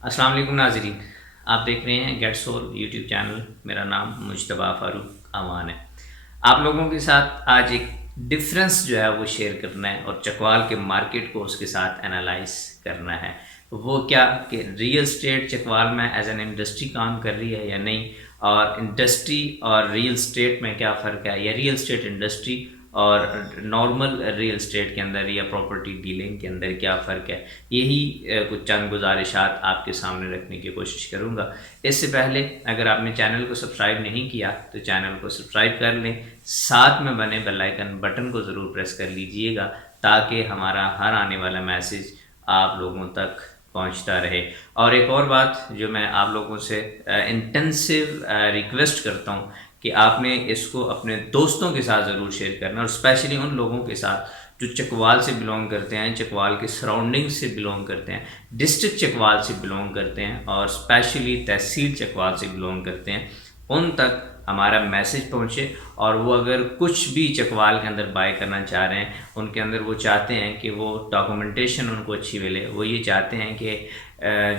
السلام علیکم ناظرین، آپ دیکھ رہے ہیں گیٹ سول یوٹیوب چینل۔ میرا نام مجتبیٰ فاروق امان ہے۔ آپ لوگوں کے ساتھ آج ایک ڈفرینس جو ہے وہ شیئر کرنا ہے اور چکوال کے مارکیٹ کو اس کے ساتھ انالائز کرنا ہے۔ وہ کیا کہ ریئل اسٹیٹ چکوال میں ایز این انڈسٹری کام کر رہی ہے یا نہیں، اور انڈسٹری اور ریئل اسٹیٹ میں کیا فرق ہے، یا ریئل اسٹیٹ انڈسٹری اور نارمل ریئل اسٹیٹ کے اندر یا پراپرٹی ڈیلنگ کے اندر کیا فرق ہے۔ یہی کچھ چند گزارشات آپ کے سامنے رکھنے کی کوشش کروں گا۔ اس سے پہلے اگر آپ نے چینل کو سبسکرائب نہیں کیا تو چینل کو سبسکرائب کر لیں، ساتھ میں بنے بیل آئیکن بٹن کو ضرور پریس کر لیجئے گا تاکہ ہمارا ہر آنے والا میسج آپ لوگوں تک پہنچتا رہے۔ اور ایک اور بات جو میں آپ لوگوں سے انٹینسو ریکویسٹ کرتا ہوں کہ آپ نے اس کو اپنے دوستوں کے ساتھ ضرور شیئر کرنا، اور اسپیشلی ان لوگوں کے ساتھ جو چکوال سے بلونگ کرتے ہیں، چکوال کے سراؤنڈنگ سے بلونگ کرتے ہیں، ڈسٹرکٹ چکوال سے بلونگ کرتے ہیں، اور اسپیشلی تحصیل چکوال سے بلونگ کرتے ہیں۔ ان تک ہمارا میسج پہنچے، اور وہ اگر کچھ بھی چکوال کے اندر بائی کرنا چاہ رہے ہیں، ان کے اندر وہ چاہتے ہیں کہ وہ ڈاکومنٹیشن ان کو اچھی ملے، وہ یہ چاہتے ہیں کہ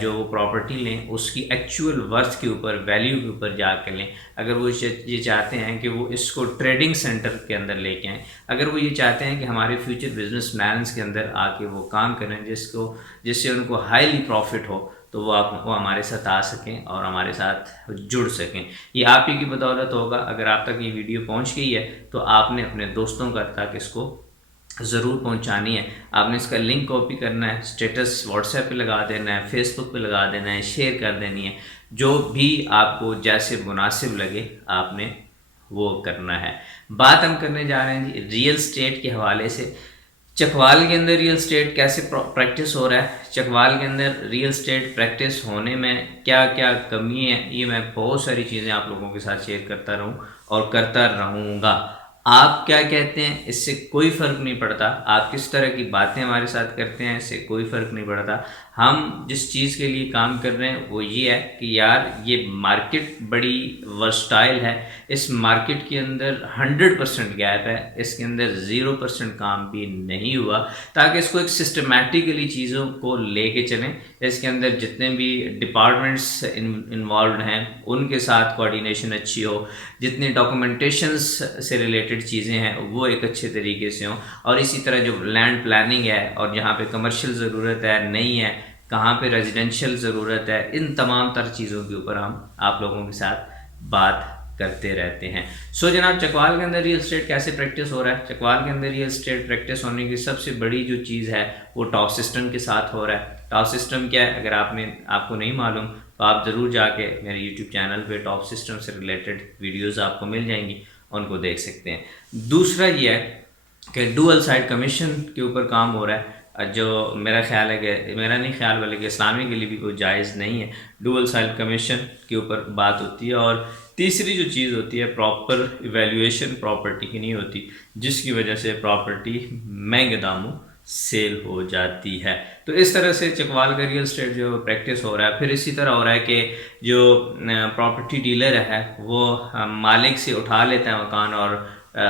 جو وہ پراپرٹی لیں اس کی ایکچول ورتھ کے اوپر، ویلیو کے اوپر جا کے لیں، اگر وہ یہ چاہتے ہیں کہ وہ اس کو ٹریڈنگ سینٹر کے اندر لے کے آئیں، اگر وہ یہ چاہتے ہیں کہ ہمارے فیوچر بزنس مینس کے اندر آ کے وہ کام کریں جس سے ان کو ہائیلی پروفٹ ہو، تو وہ ہمارے ساتھ آ سکیں اور ہمارے ساتھ جڑ سکیں۔ یہ آپ ہی کی بدولت ہوگا۔ اگر آپ تک یہ ویڈیو پہنچ گئی ہے تو آپ نے اپنے دوستوں تک اس کو ضرور پہنچانی ہے۔ آپ نے اس کا لنک کاپی کرنا ہے، اسٹیٹس واٹس ایپ پہ لگا دینا ہے، فیس بک پہ لگا دینا ہے، شیئر کر دینی ہے، جو بھی آپ کو جیسے مناسب لگے آپ نے وہ کرنا ہے۔ بات ہم کرنے جا رہے ہیں جی ریئل اسٹیٹ کے حوالے سے۔ چکوال کے اندر ریئل اسٹیٹ کیسے پریکٹس ہو رہا ہے، چکوال کے اندر ریئل اسٹیٹ پریکٹس ہونے میں کیا کیا کمی ہے، یہ میں بہت ساری چیزیں آپ لوگوں کے ساتھ شیئر کرتا رہوں اور کرتا رہوں گا۔ آپ کیا کہتے ہیں اس سے کوئی فرق نہیں پڑتا، آپ کس طرح کی باتیں ہمارے ساتھ کرتے ہیں اس سے کوئی فرق نہیں پڑتا۔ ہم جس چیز کے لیے کام کر رہے ہیں وہ یہ ہے کہ یار یہ مارکیٹ بڑی ورسٹائل ہے، اس مارکیٹ کے اندر 100% گیپ ہے، اس کے اندر 0% کام بھی نہیں ہوا، تاکہ اس کو ایک سسٹمیٹکلی چیزوں کو لے کے چلیں۔ اس کے اندر جتنے بھی ڈپارٹمنٹس انوالوڈ ہیں ان کے ساتھ کوآرڈینیشن اچھی ہو، جتنے ڈاکومنٹیشنس سے ریلیٹڈ چیزیں ہیں وہ ایک اچھے طریقے سے ہوں، اور اسی طرح جو لینڈ پلاننگ ہے، اور جہاں پہ کمرشل ضرورت ہے نہیں ہے، کہاں پہ ریزیڈنشل ضرورت ہے، ان تمام تر چیزوں کے اوپر ہم آپ لوگوں کے ساتھ بات کرتے رہتے ہیں۔ جناب، چکوال کے اندر ریئل اسٹیٹ کیسے پریکٹس ہو رہا ہے؟ چکوال کے اندر ریئل اسٹیٹ پریکٹس ہونے کی سب سے بڑی جو چیز ہے وہ ٹاپ سسٹم کے ساتھ ہو رہا ہے۔ ٹاپ سسٹم کیا ہے؟ اگر آپ کو نہیں معلوم تو آپ ضرور جا کے میرے یوٹیوب چینل پہ ٹاپ سسٹم سے ریلیٹڈ ویڈیوز آپ کو مل جائیں گی، ان کو دیکھ سکتے ہیں۔ دوسرا یہ ہے کہ ڈوئل سائڈ کمیشن کے اوپر کام ہو رہا ہے، جو میرا خیال ہے کہ میرا نہیں خیال بلکہ اسلامی کے لیے بھی کوئی جائز نہیں ہے۔ ڈوئل سائڈ کمیشن کے اوپر بات ہوتی ہے، اور تیسری جو چیز ہوتی ہے پراپر ایویلیویشن پراپرٹی کی نہیں ہوتی، جس کی وجہ سے پراپرٹی مہنگے داموں سیل ہو جاتی ہے۔ تو اس طرح سے چکوال کا ریئل اسٹیٹ جو پریکٹس ہو رہا ہے۔ پھر اسی طرح ہو رہا ہے کہ جو پراپرٹی ڈیلر ہے وہ مالک سے اٹھا لیتا ہے مکان، اور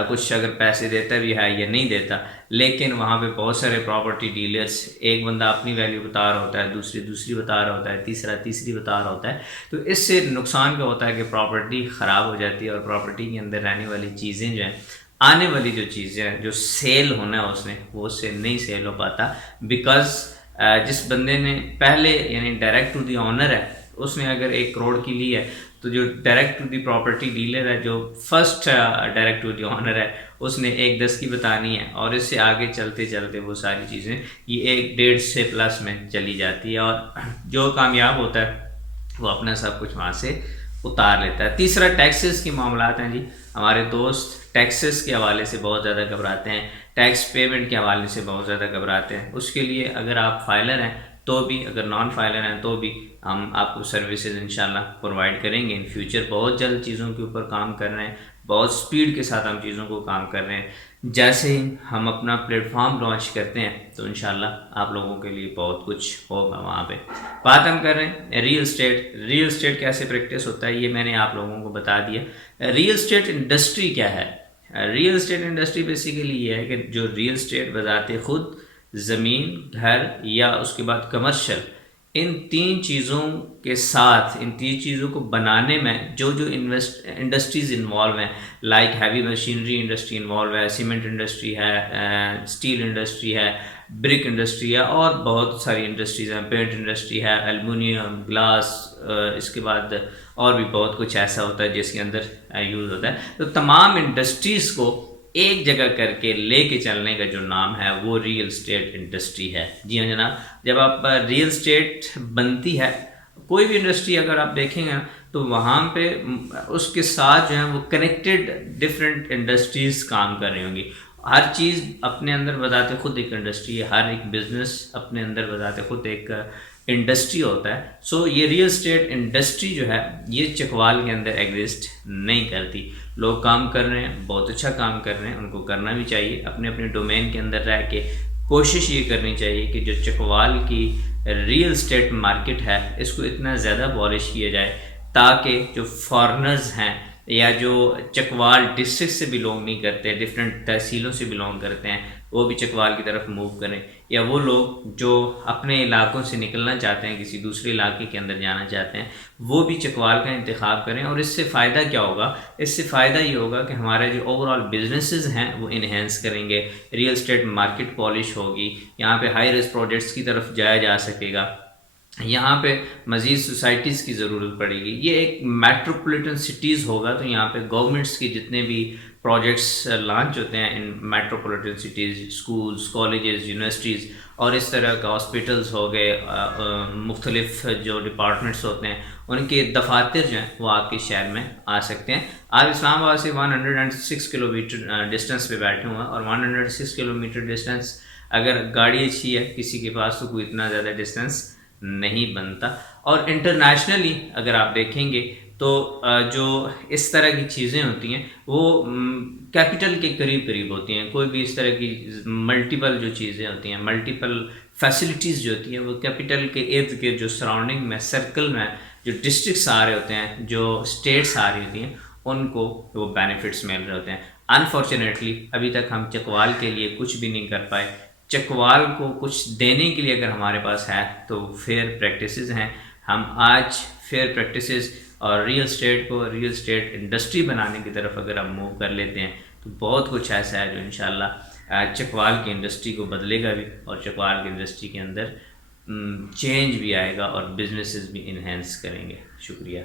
کچھ اگر پیسے دیتا بھی ہے یا نہیں دیتا، لیکن وہاں پہ بہت سارے پراپرٹی ڈیلرز، ایک بندہ اپنی ویلیو بتا رہا ہوتا ہے، دوسری بتا رہا ہوتا ہے، تیسری بتا رہا ہوتا ہے۔ تو اس سے نقصان کیا ہوتا ہے کہ پراپرٹی خراب ہو جاتی ہے، اور پراپرٹی کے اندر رہنے والی چیزیں جو ہیں، آنے والی جو چیزیں ہیں جو سیل ہونا ہے اس میں، وہ اس سے نہیں سیل ہو پاتا، بیکاز جس بندے نے پہلے یعنی ڈائریکٹ ٹو دی آنر ہے، اس نے اگر 1 کروڑ کی لی ہے، تو جو direct to the property dealer ہے، جو first direct to the owner ہے، اس نے 1.10 کی بتانی ہے، اور اس سے آگے چلتے چلتے وہ ساری چیزیں یہ 1.5 سے پلس میں چلی جاتی ہے، اور جو کامیاب ہوتا ہے وہ اپنا سب کچھ وہاں سے اتار لیتا ہے۔ تیسرا ٹیکسز کے معاملات ہیں جی۔ ہمارے دوست ٹیکسز کے حوالے سے بہت زیادہ گھبراتے ہیں، ٹیکس پیمنٹ کے حوالے سے بہت زیادہ گھبراتے ہیں۔ اس کے لیے اگر آپ فائلر ہیں تو بھی، اگر نان فائلر ہیں تو بھی، ہم آپ کو سروسز انشاءاللہ پرووائڈ کریں گے۔ ان فیوچر بہت جلد چیزوں کے اوپر کام کر رہے ہیں، بہت سپیڈ کے ساتھ ہم چیزوں کو کام کر رہے ہیں۔ جیسے ہی ہم اپنا پلیٹ فارم لانچ کرتے ہیں تو انشاءاللہ آپ لوگوں کے لیے بہت کچھ ہوگا وہاں پہ۔ بات ہم کر رہے ہیں ریئل اسٹیٹ۔ ریئل اسٹیٹ کیسے پریکٹس ہوتا ہے یہ میں نے آپ لوگوں کو بتا دیا۔ ریئل اسٹیٹ انڈسٹری کیا ہے؟ ریئل اسٹیٹ انڈسٹری بیسیکلی یہ ہے کہ جو ریئل اسٹیٹ بذات خود زمین، گھر یا اس کے بعد کمرشل، ان تین چیزوں کے ساتھ، ان تین چیزوں کو بنانے میں جو انڈسٹریز انوالو ہیں، like heavy machinery industry involve ہے، سیمنٹ انڈسٹری ہے، اسٹیل انڈسٹری ہے، برک انڈسٹری ہے، اور بہت ساری انڈسٹریز ہیں، پینٹ انڈسٹری ہے، ایلومینیم، گلاس، اس کے بعد اور بھی بہت کچھ ایسا ہوتا ہے جس کے اندر یوز ہوتا ہے. تو تمام انڈسٹریز کو ایک جگہ کر کے لے کے چلنے کا جو نام ہے وہ ریئل اسٹیٹ انڈسٹری ہے. جی ہاں جناب، جب آپ ریئل اسٹیٹ بنتی ہے، کوئی بھی انڈسٹری اگر آپ دیکھیں گے تو وہاں پہ اس کے ساتھ جو ہیں وہ کنیکٹڈ ڈفرینٹ انڈسٹریز کام کر رہی ہوں گی. ہر چیز اپنے اندر بذات خود ایک انڈسٹری ہے، ہر ایک بزنس اپنے اندر بذات خود ایک انڈسٹری ہوتا ہے. سو یہ ریئل اسٹیٹ انڈسٹری جو ہے یہ چکوال کے اندر ایگزسٹ نہیں کرتی. لوگ کام کر رہے ہیں، بہت اچھا کام کر رہے ہیں، ان کو کرنا بھی چاہیے. اپنے اپنے ڈومین کے اندر رہ کے کوشش یہ کرنی چاہیے کہ جو چکوال کی ریئل اسٹیٹ مارکیٹ ہے اس کو اتنا زیادہ پالش کیا جائے تاکہ جو فارنرز ہیں یا جو چکوال ڈسٹرکٹ سے بلونگ نہیں کرتے، ڈفرینٹ تحصیلوں سے بلونگ کرتے ہیں، وہ بھی چکوال کی طرف موو کریں. یا وہ لوگ جو اپنے علاقوں سے نکلنا چاہتے ہیں، کسی دوسرے علاقے کے اندر جانا چاہتے ہیں، وہ بھی چکوال کا انتخاب کریں. اور اس سے فائدہ کیا ہوگا؟ اس سے فائدہ یہ ہوگا کہ ہمارے جو اوور آل بزنسز ہیں وہ انہینس کریں گے، ریئل اسٹیٹ مارکیٹ پالش ہوگی، یہاں پہ ہائی رائز پروجیکٹس کی طرف جایا جا سکے گا، یہاں پہ مزید سوسائٹیز کی ضرورت پڑے گی. یہ ایک میٹروپولیٹن سٹیز ہوگا تو یہاں پہ گورنمنٹس کے جتنے بھی پروجیکٹس لانچ ہوتے ہیں ان metropolitan cities, schools, colleges, universities, اور اس طرح کا ہاسپٹلس ہو گئے، مختلف جو ڈپارٹمنٹس ہوتے ہیں ان کے دفاتر جو ہیں وہ آپ کے شہر میں آ سکتے ہیں. آپ اسلام آباد سے 106 کلو میٹر ڈسٹینس پہ بیٹھے ہوئے ہیں، اور 106 کلو میٹر ڈسٹینس اگر گاڑی اچھی ہے کسی کے پاس تو کوئی اتنا زیادہ ڈسٹینس نہیں بنتا. اور انٹرنیشنلی اگر آپ دیکھیں گے تو جو اس طرح کی چیزیں ہوتی ہیں وہ کیپٹل کے قریب قریب ہوتی ہیں. کوئی بھی اس طرح کی ملٹیپل جو چیزیں ہوتی ہیں، ملٹیپل فیسلٹیز جو ہوتی ہیں، وہ کیپٹل کے ارد گرد جو سراؤنڈنگ میں، سرکل میں جو ڈسٹرکٹس آ رہے ہوتے ہیں، جو اسٹیٹس آ رہی ہوتی ہیں، ان کو وہ بینیفٹس مل رہے ہوتے ہیں. انفارچونیٹلی ابھی تک ہم چکوال کے لیے کچھ بھی نہیں کر پائے. چکوال کو کچھ دینے کے لیے اگر ہمارے پاس ہے تو فیئر پریکٹسز ہیں. ہم آج فیئر پریکٹسز اور ریئل اسٹیٹ کو ریئل اسٹیٹ انڈسٹری بنانے کی طرف اگر ہم موو کر لیتے ہیں تو بہت کچھ ایسا ہے جو انشاءاللہ چکوال کی انڈسٹری کو بدلے گا بھی، اور چکوال کی انڈسٹری کے اندر چینج بھی آئے گا اور بزنسز بھی انہینس کریں گے. شکریہ.